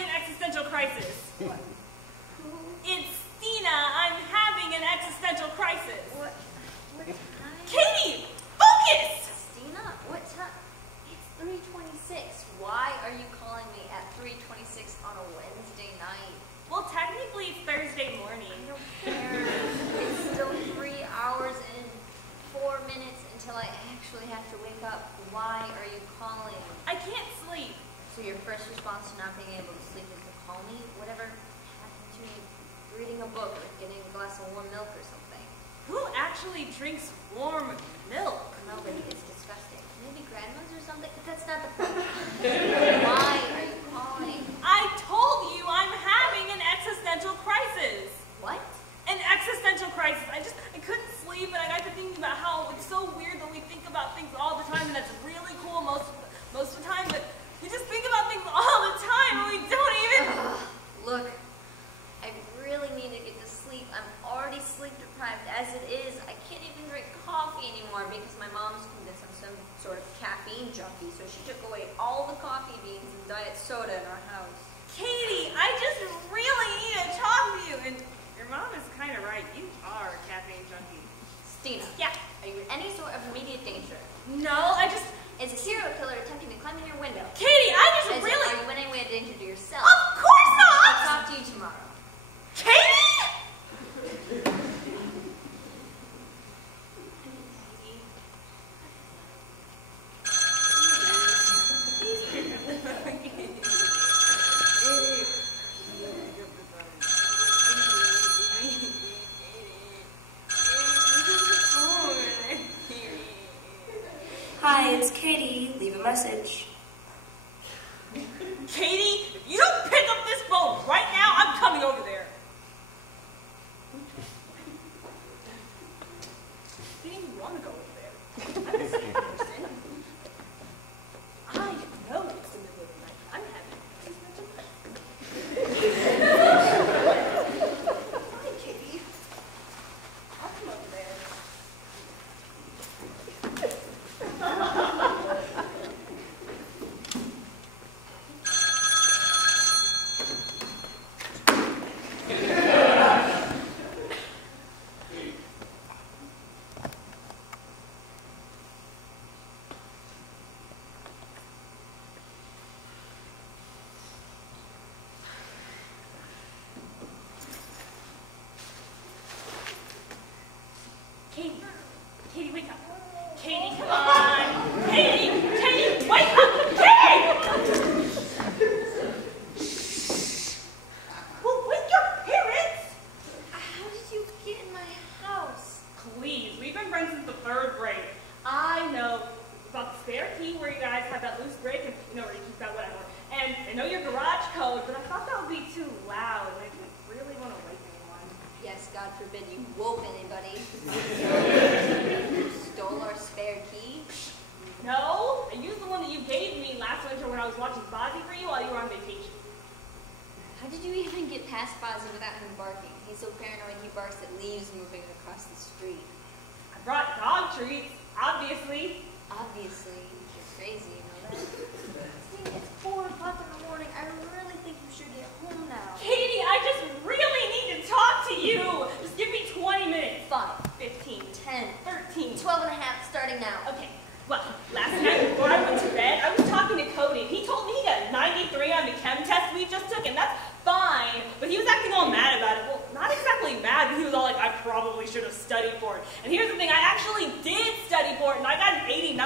having an existential crisis. What? It's Stina. I'm having an existential crisis. What time? Katie, focus! Stina, what time? It's 3:26. Why are you calling me at 3:26 on a Wednesday night? Well, technically it's Thursday morning. I don't care. It's still 3 hours and 4 minutes until I actually have to wake up. Why are you calling? I can't sleep. So your first response to not being able to sleep is to call me? Whatever happened to you reading a book or getting a glass of warm milk or something? Who actually drinks warm milk? Nobody. It's disgusting. Maybe grandmas or something? But that's not the point. Why are you calling? I told you I'm having an existential crisis. What? An existential crisis. I couldn't sleep, and I got to thinking about how it's so weird that we think about things all the time, and that's really cool most of the time, but we just think about things all the time, and we don't even... Look, I really need to get to sleep. I'm already sleep deprived as it is. I can't even drink coffee anymore because my mom's convinced I'm some sort of caffeine junkie, so she took away all the coffee beans and diet soda in our house. Katie, I just really need to talk to you, and your mom is kind of right. You are a caffeine junkie. Stina. Yeah. Are you in any sort of immediate danger? No, Is a serial killer attempting to climb in your window? Katie, I just really... Are you in any way a danger to yourself? Of course not! I'll talk to you tomorrow. Katie! Hi, it's Katie. Leave a message. Katie, if you don't pick up this phone right now, I'm coming over there. I didn't even want to go over there. I'm a sick person. I know it's in the middle of the night. I'm having an existential crisis. Hi, Katie. I'll come over there. Katie, wake up. Katie, come on. Katie, wake up. Katie! Well, wake your parents. How did you get in my house? Please, we've been friends since the 3rd grade. I know about the spare key where you guys have that loose break and you know where you keep that whatever. And I know your garage code, but I thought that would be too loud and I didn't really want to wake anyone. Yes, God forbid you woke anybody. You stole our spare key? No, I used the one that you gave me last winter when I was watching Bozzie for you while you were on vacation. How did you even get past Bozzie without him barking? He's so paranoid he barks at leaves moving across the street. I brought dog treats, obviously. Obviously, you're crazy, you know that? Steve, it's 4 o'clock in the morning. I really think you should get home now. Katie, I just really need to talk to you. Just give me 20 minutes. 5, 15, 10, 13. 12 and a half, starting now. Okay, well, last night before I went to bed, I was talking to Cody, and he told me he got a 93 on the chem test we just took, and that's fine, but he was acting all mad about it. Well, not exactly mad, but he was all like, I probably should have studied for it. And here's the thing, I actually did study for it, and I got an 89,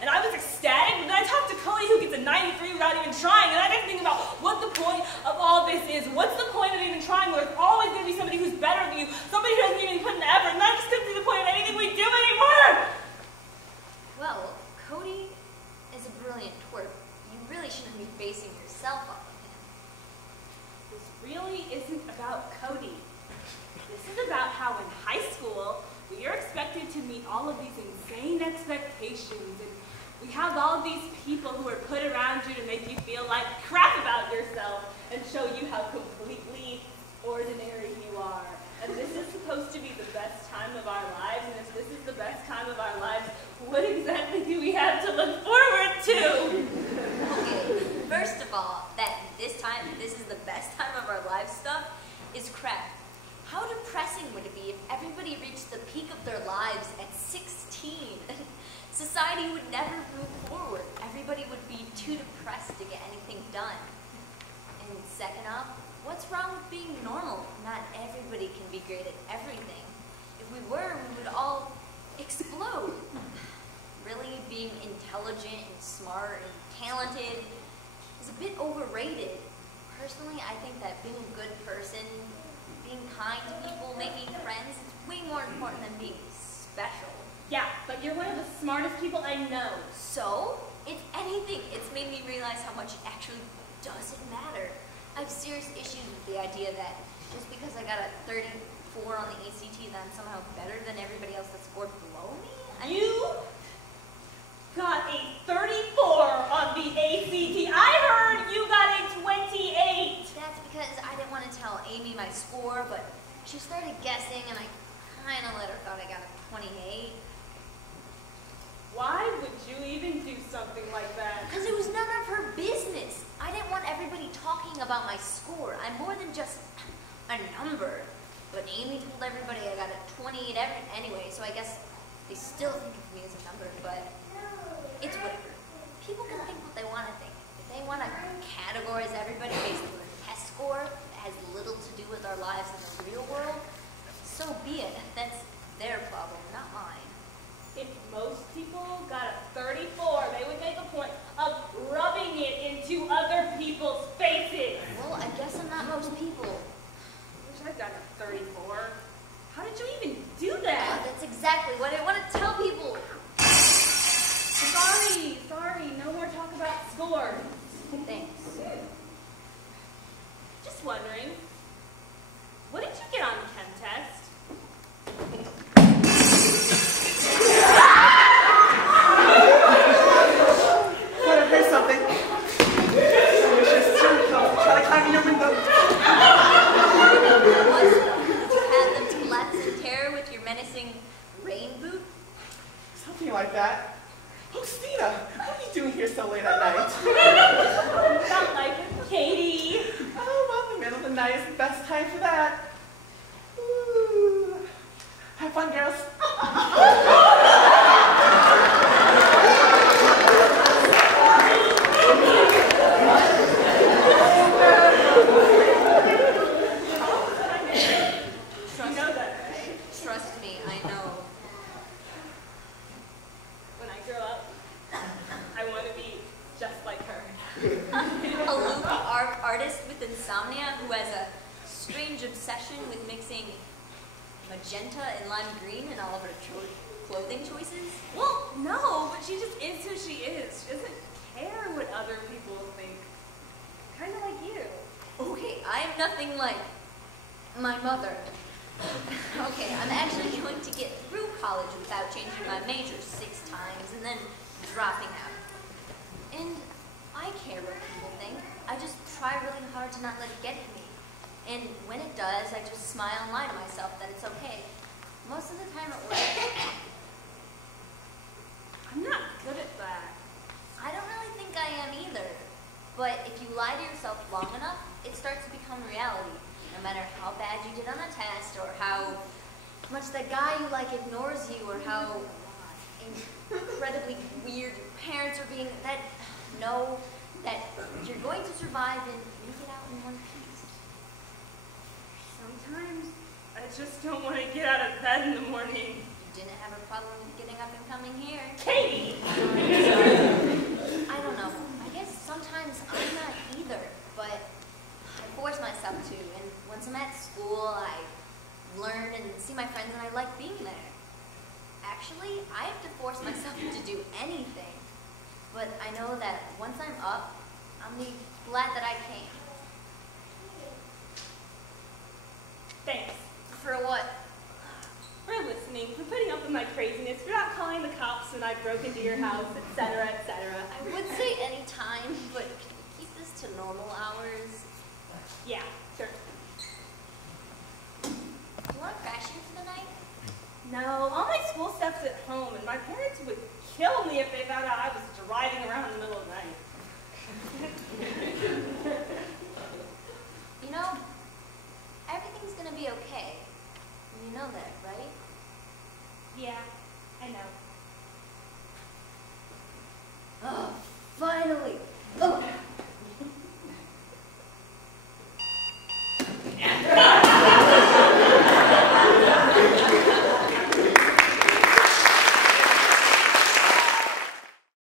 and I was ecstatic, but then I talked to Cody who gets a 93 without even trying, and I got to think about what the point of all this is. What's the point of even trying? There's always going to be somebody who's better than you, somebody who doesn't even put in the effort, and I just couldn't see the point of anything we do anymore. Well, Cody is a brilliant twerp. You really shouldn't be basing yourself off of him. This really isn't about Cody. This is about how in high school, we are expected to meet all of these insane expectations, and we have all these people who are put around you to make you feel like crap about yourself and show you how completely ordinary you are. And this is supposed to be the best time of our lives, and if this is the best time of our lives, what exactly do we have to look forward to? Okay, First of all, that this is the best time of our lives stuff is crap. How depressing would it be if everybody reached the peak of their lives at 16? Society would never move forward. Everybody would be too depressed to get anything done. And second off, what's wrong with being normal? Not everybody can be great at everything. If we were, we would all explode. Really, being intelligent and smart and talented is a bit overrated. Personally, I think that being a good person, being kind to people, making friends is way more important than being special. Yeah, but you're one of the smartest people I know. So, if anything, it's made me realize how much it actually doesn't matter. I have serious issues with the idea that just because I got a 34 on the ACT, that I'm somehow better than everybody else that scored below me. You got a 34 on the ACT. I heard you got a 28. That's because I didn't want to tell Amy my score, but she started guessing, and I kind of let her thought I got a 28. Why would you even do something like that? Because it was none of her business. I didn't want everybody talking about my score. I'm more than just a number. But Amy told everybody I got a 28 anyway, so I guess they still think of me as a number, but it's whatever. People can think what they want to think. If they want to categorize everybody based on their test score that has little to do with our lives in the real world, so be it. That's their problem, not mine. If most people got a 34, they would make a point of rubbing it into other people's faces. Well, I guess I'm not most people. I wish I'd gotten a 34. How did you even do that? That's exactly what I want to tell people. Sorry, no more talk about scores. Thanks. Just wondering, what did you get on the chem test? What, I heard something. Try to climb in your window. What? Did you have them to collapse in terror with your menacing rain boot? Something like that. Oh, Stina, what are you doing here so late at night? Felt like Katie. Oh, well, the middle of the night is the best time for that. Ooh. Have fun, girls. You know that, right? Trust me, I know. When I grow up, I want to be just like her. A loopy artist with insomnia who has a strange obsession with mixing magenta and lime green in all of her clothing choices. Well, no, but she just is who she is. She doesn't care what other people think. Kind of like you. Okay, I am nothing like my mother. Okay, I'm actually going to get through college without changing my major 6 times and then dropping out. And I care what people think. I just try really hard to not let it get to me. And when it does, I just smile and lie to myself that it's okay. Most of the time it works. I'm not good at that. I don't really think I am either. But if you lie to yourself long enough, it starts to become reality. No matter how bad you did on a test, or how much that guy you like ignores you, or how incredibly weird your parents are being, that know that you're going to survive and make it out in one piece. Sometimes I just don't want to get out of bed in the morning. You didn't have a problem with getting up and coming here. Katie! I don't know. I guess sometimes I'm not either, but I force myself to. And once I'm at school, I learn and see my friends, and I like being there. Actually, I have to force myself to do anything. But I know that once I'm up, I'll be glad that I came. Thanks. For what? For listening, for putting up with my craziness, for not calling the cops when I broke into your house, etc., etc. I would say any time, but can we keep this to normal hours? Yeah, sure. Do you want to crash here for the night? No, all my school stuff's at home, and my parents would kill me if they found out I was driving around in the middle of the night.